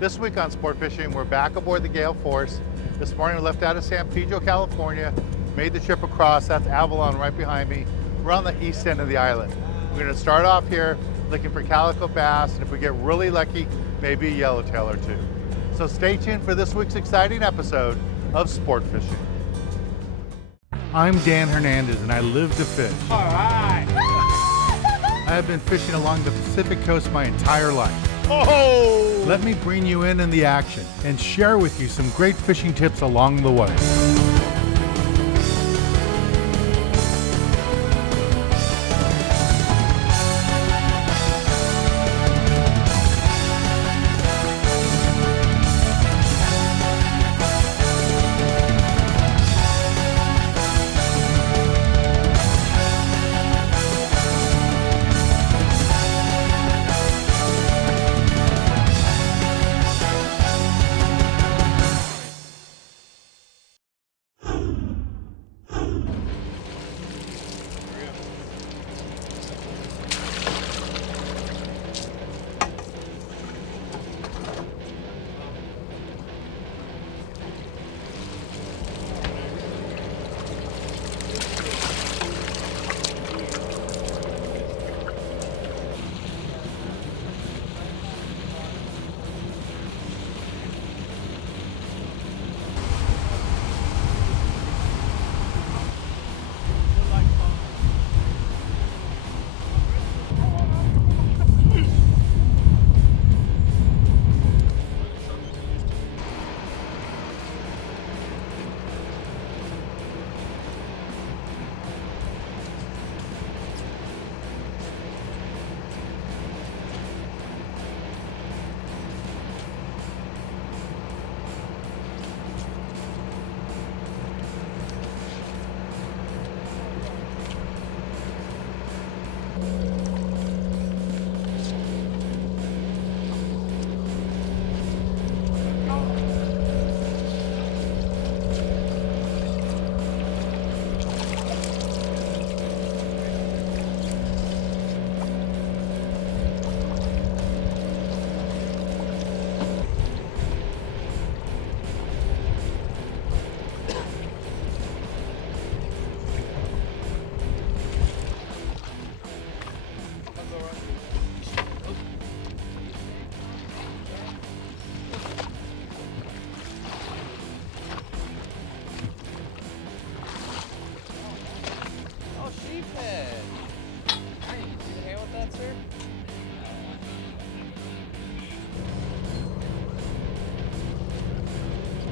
This week on Sport Fishing, we're back aboard the Gailforce. This morning we left out of San Pedro, California, made the trip across. That's Avalon right behind me. We're on the east end of the island. We're going to start off here looking for calico bass, and if we get really lucky, maybe a yellowtail or two. So stay tuned for this week's exciting episode of Sport Fishing. I'm Dan Hernandez, and I live to fish. All right. I have been fishing along the Pacific coast my entire life. Oh! Let me bring you in the action and share with you some great fishing tips along the way.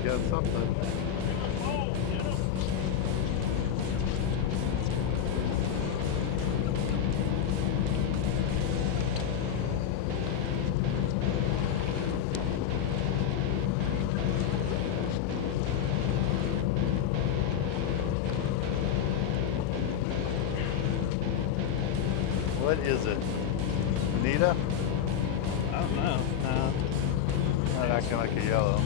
Get something. What is it? Bonita? I don't know. No. Not acting like a yellow.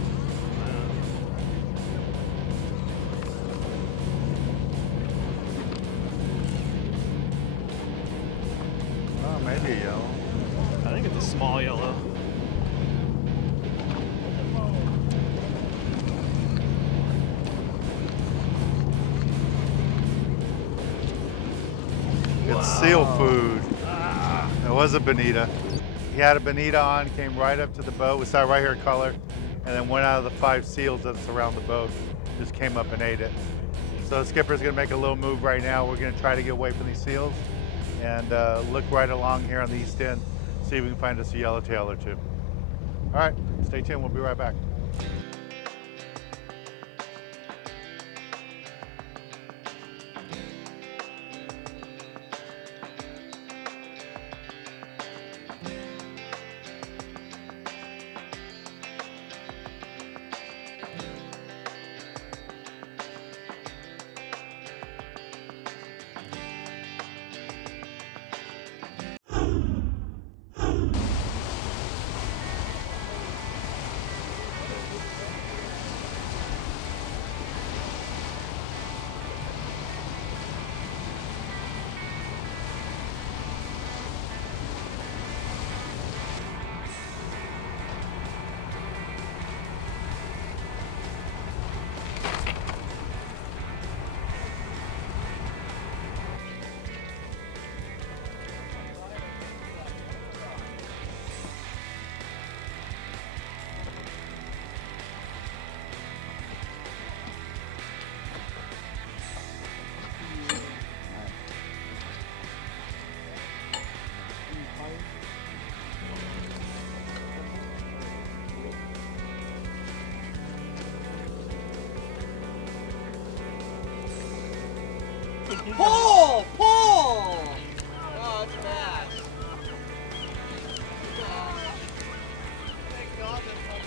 Oh, maybe a yellow. I think it's a small yellow. It's seal food. It was a bonita. He had a bonita on, came right up to the boat. We saw it right here at color, and then one out of the 5 seals that surround the boat just came up and ate it. So the skipper's gonna make a little move right now. We're gonna try to get away from these seals and look right along here on the east end, see if we can find us a yellowtail or two. All right, stay tuned, we'll be right back. Pull! Pull! Oh, it's a bass. Thank God that's not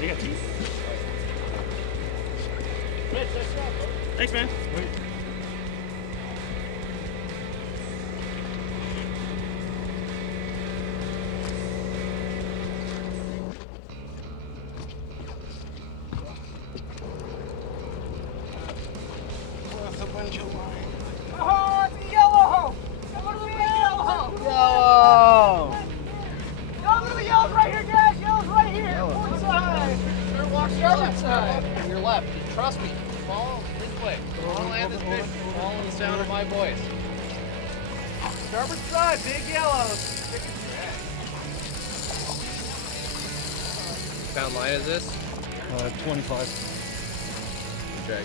You got teeth. Thanks, man. Oh, it's a yellow! Go to the yellow! Yellow! Go to the yellow's right here, guys! Yellow's right here! Port side! Better walk starboard side. Your left. Trust me. Follow this way. I'll land this fish. Follow the sound of my voice. Starboard side, big yellows. Pound line is this? 25. Okay.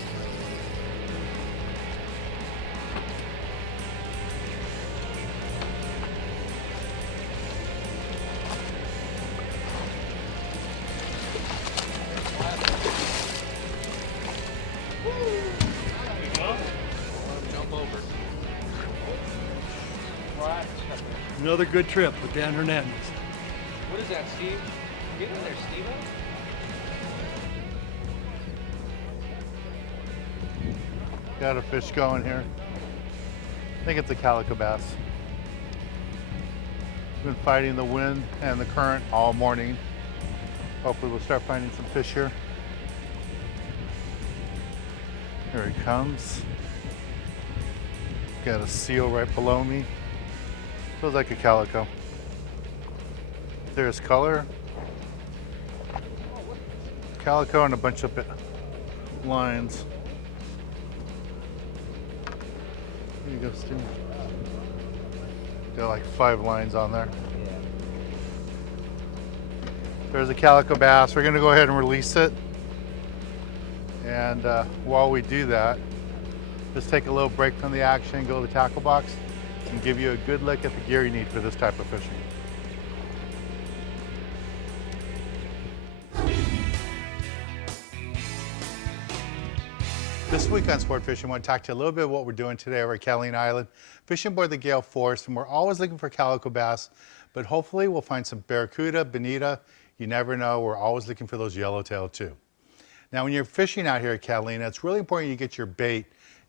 Jump over. Another good trip with Dan Hernandez. What is that, Steve? Get in there, Steve. Got a fish going here. I think it's a calico bass. Been fighting the wind and the current all morning. Hopefully we'll start finding some fish here. Here he comes. Got a seal right below me. Feels like a calico. There's color. Calico and a bunch of lines. Here you go, Steve. Got like 5 lines on there. There's a calico bass. We're gonna go ahead and release it. And while we do that, just take a little break from the action, go to the tackle box, and give you a good look at the gear you need for this type of fishing. This week on Sport Fishing, I want to talk to you a little bit about what we're doing today over at Catalina Island, fishing aboard the Gailforce, and we're always looking for calico bass, but hopefully we'll find some barracuda, bonita. You never know, we're always looking for those yellowtail too. Now when you're fishing out here at Catalina, it's really important you get your bait,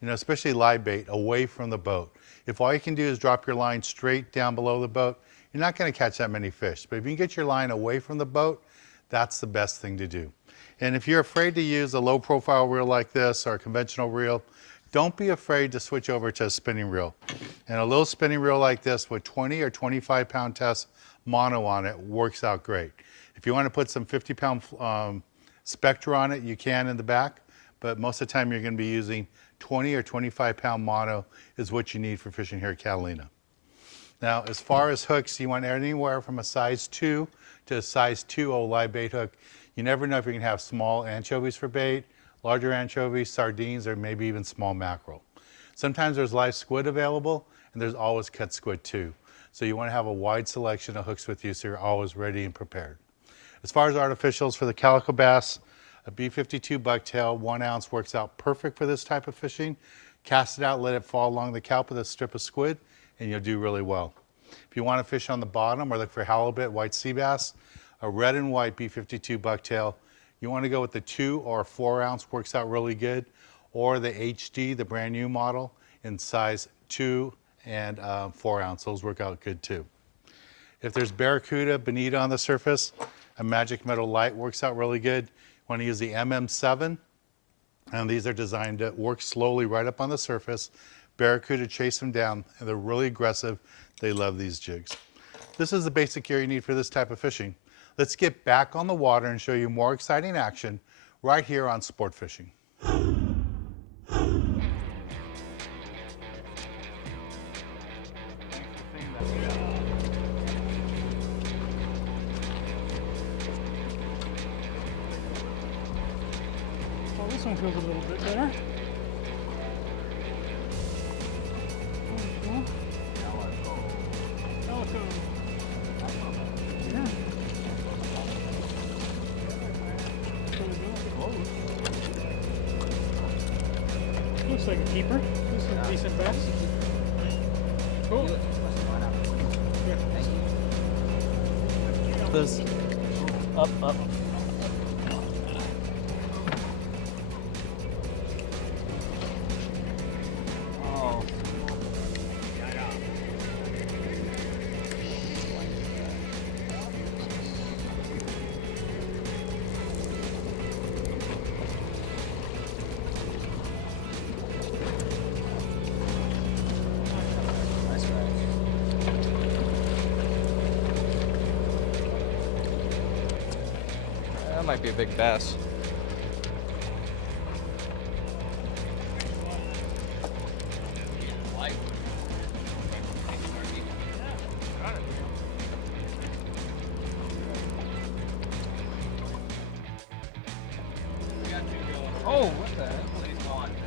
especially live bait, away from the boat. If all you can do is drop your line straight down below the boat, you're not going to catch that many fish. But if you can get your line away from the boat, that's the best thing to do. And if you're afraid to use a low profile reel like this or a conventional reel, don't be afraid to switch over to a spinning reel. And a little spinning reel like this with 20 or 25 pound test mono on it works out great. If you want to put some 50 pound Spectra on it, you can in the back, but most of the time you're going to be using 20 or 25 pound mono is what you need for fishing here at Catalina. Now, as far as hooks, you want anywhere from a size 2 to a size 2.0 live bait hook. You never know if you're going to have small anchovies for bait, larger anchovies, sardines, or maybe even small mackerel. Sometimes there's live squid available, and there's always cut squid too. So you want to have a wide selection of hooks with you so you're always ready and prepared. As far as artificials for the calico bass, a B52 bucktail, 1 ounce works out perfect for this type of fishing. Cast it out, let it fall along the kelp with a strip of squid, and you'll do really well. If you want to fish on the bottom or look for halibut, white sea bass, a red and white B52 bucktail, you want to go with the 2 or 4 ounce, works out really good, or the HD, the brand new model, in size 2 and 4 ounce. Those work out good too. If there's barracuda, bonita on the surface, a magic metal light works out really good. You want to use the MM7, and these are designed to work slowly right up on the surface. Barracuda chase them down, and they're really aggressive. They love these jigs. This is the basic gear you need for this type of fishing. Let's get back on the water and show you more exciting action right here on Sport Fishing. This one feels a little bit better. Yeah. Looks like a keeper. This is a decent bass. Cool. This. Up. Oh. That might be a big bass. Oh, what the heck? He's gone now.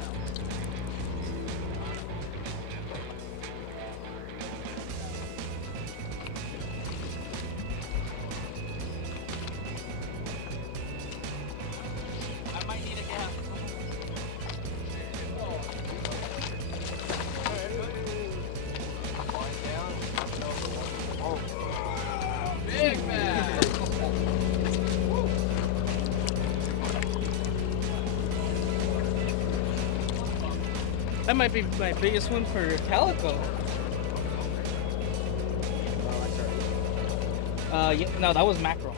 I might need a gap. Big man. That might be my biggest one for calico. Yeah, no, that was mackerel.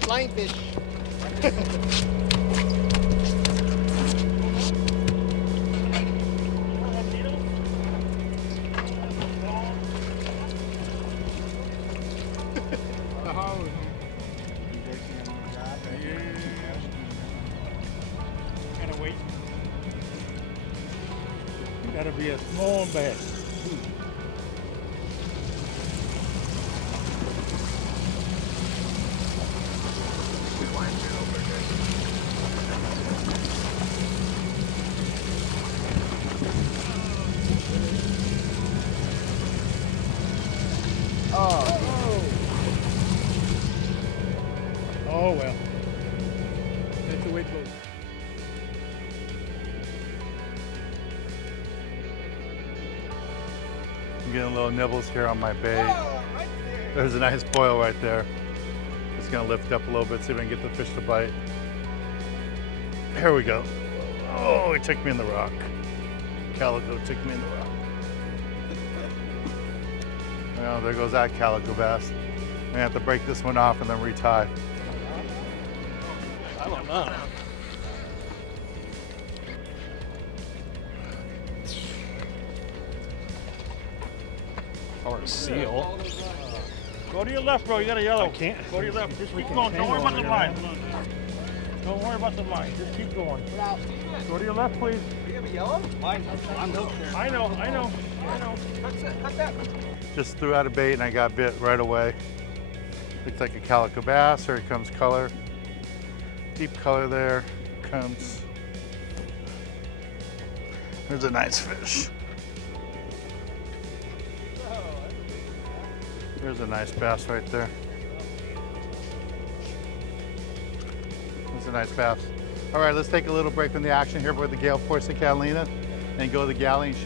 Flying fish. Gotta wait. Gotta be a small bass. Oh well. That's the way it goes. I'm getting little nibbles here on my bait. There's a nice boil right there. Just gonna lift up a little bit, see if I can get the fish to bite. Here we go. Oh, it took me in the rock. Calico took me in the rock. Well, there goes that calico bass. I'm gonna have to break this one off and then retie. I don't know. Or a seal. Go to your left, bro. You got a yellow. I can't. Go to your left. Just keep going. Don't worry about the line. Don't worry about the line. Just keep going. Go to your left, please. You have a yellow? Mine. I'm hooked there. I know. Cut that. Just threw out a bait and I got bit right away. Looks like a calico bass. Here comes color. Deep color there. Comes. There's a nice fish. There's a nice bass right there. There's a nice bass. All right, let's take a little break from the action here with the Gailforce at Catalina and go to the galley and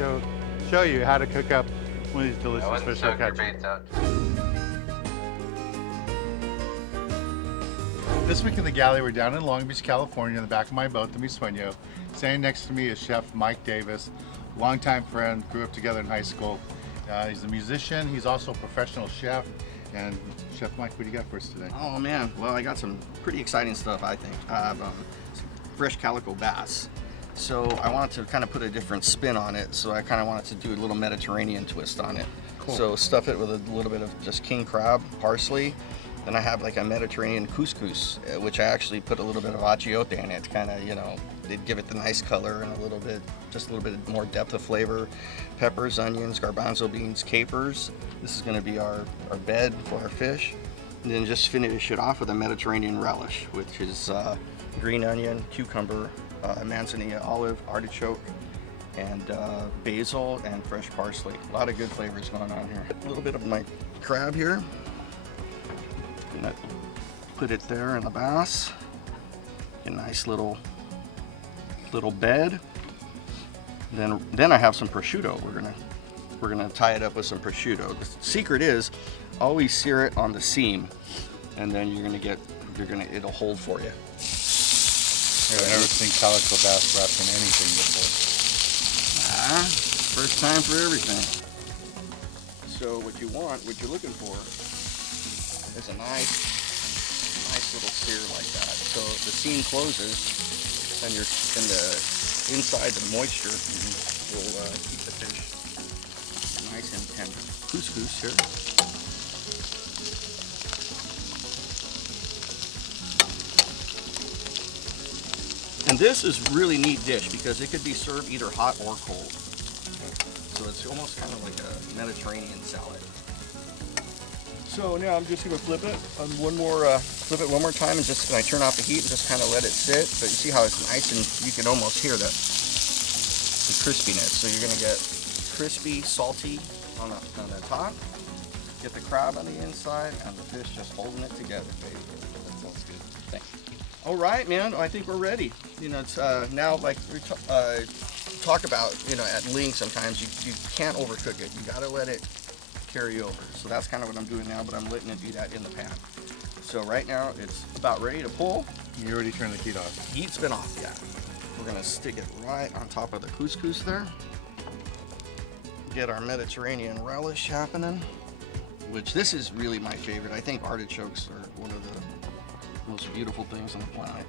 show you how to cook up one of these delicious fish we're catching. This week in the galley, we're down in Long Beach, California, in the back of my boat, the Mi Sueño. Standing next to me is Chef Mike Davis, longtime friend, grew up together in high school. He's a musician, he's also a professional chef. And Chef Mike, what do you got for us today? Oh man, well I got some pretty exciting stuff I think. I have some fresh calico bass. So I wanted to kind of put a different spin on it, so I kind of wanted to do a little Mediterranean twist on it. Cool. So stuff it with a little bit of just king crab, parsley, Then I have like a Mediterranean couscous, which I actually put a little bit of achiote in it, kind of, you know, it'd give it the nice color and just a little bit more depth of flavor. Peppers, onions, garbanzo beans, capers. This is going to be our bed for our fish. And then just finish it off with a Mediterranean relish, which is green onion, cucumber, manzanilla, olive, artichoke, and basil and fresh parsley. A lot of good flavors going on here. A little bit of my crab here. Gonna put it there in the bass. A nice little bed. Then I have some prosciutto. We're gonna tie it up with some prosciutto. The secret is always sear it on the seam, and then it'll hold for you. I've never seen calico bass wrapped in anything before. First time for everything. So what you're looking for is a nice little sear like that. So the seam closes, and the inside, the moisture will keep the fish nice and tender. Couscous here. And this is really neat dish because it could be served either hot or cold. So it's almost kind of like a Mediterranean salad. So now I'm just gonna flip it one more time, and I turn off the heat and just kind of let it sit. But you see how it's nice, and you can almost hear the crispiness. So you're gonna get crispy, salty on the top. Get the crab on the inside, and the fish just holding it together, baby. That sounds good. Thanks. All right, man. I think we're ready. You know, it's now like we talk about. You know, at length sometimes you can't overcook it. You gotta let it carry over. So that's kind of what I'm doing now, but I'm letting it do that in the pan. So right now it's about ready to pull. You already turned the heat off. Heat's been off, yeah. We're gonna stick it right on top of the couscous there. Get our Mediterranean relish happening, which this is really my favorite. I think artichokes are one of the most beautiful things on the planet.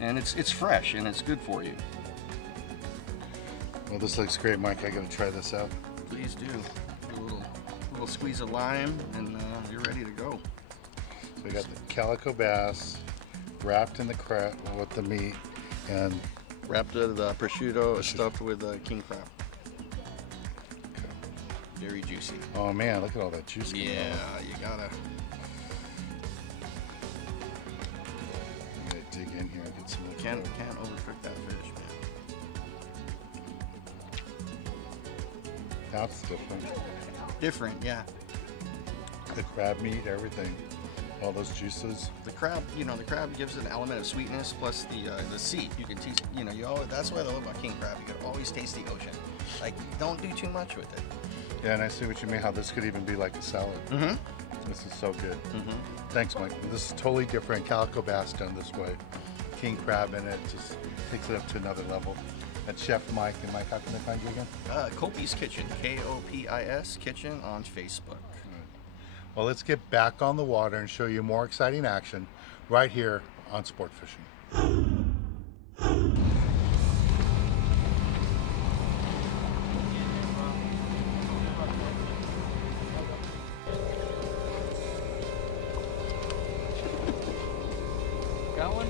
And it's fresh and it's good for you. Well, this looks great, Mike. I gotta try this out. Please do. A little squeeze of lime, and you're ready to go. So we got the calico bass wrapped in the crab with the meat, and Wrapped with prosciutto, stuffed with king crab. Very juicy. oh man, look at all that juice. coming Yeah, out. you gotta. I'm gonna dig in here and get some. Can't overcook that fish, man. That's different. Different, yeah. The crab meat, everything, all those juices. The crab, the crab gives it an element of sweetness, plus the sea. You can taste, that's why I love about king crab. You can always taste the ocean. Like, don't do too much with it. Yeah, and I see what you mean. How this could even be like a salad. Mm-hmm. This is so good. Mm-hmm. Thanks, Mike. This is totally different. Calico bass done this way. King crab in it just takes it up to another level. That's Chef Mike. And Mike, how can they find you again? Kopis Kitchen, Kopis Kitchen on Facebook. Well, let's get back on the water and show you more exciting action right here on Sport Fishing. Got one?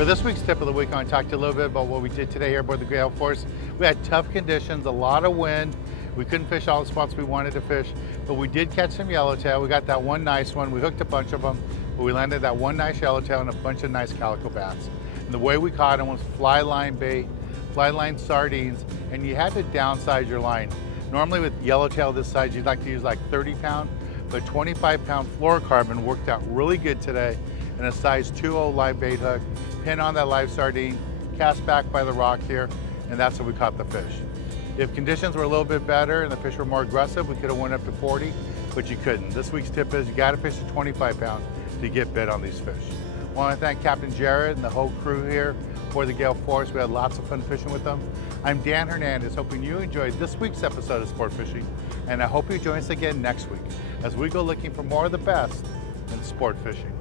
For this week's tip of the week, I want to talk to you a little bit about what we did today here aboard the Gailforce. We had tough conditions, a lot of wind. We couldn't fish all the spots we wanted to fish, but we did catch some yellowtail. We got that one nice one. We hooked a bunch of them, but we landed that one nice yellowtail and a bunch of nice calico bass. And the way we caught them was fly line bait, fly line sardines, and you had to downsize your line. Normally with yellowtail this size, you'd like to use like 30 pound, but 25 pound fluorocarbon worked out really good today. And a size 2.0 live bait hook, pin on that live sardine, cast back by the rock here, and that's how we caught the fish. If conditions were a little bit better and the fish were more aggressive, we could have went up to 40, but you couldn't. This week's tip is you gotta fish a 25 pound to get bit on these fish. I wanna thank Captain Jared and the whole crew here for the Gailforce. We had lots of fun fishing with them. I'm Dan Hernandez, hoping you enjoyed this week's episode of Sport Fishing, and I hope you join us again next week as we go looking for more of the best in sport fishing.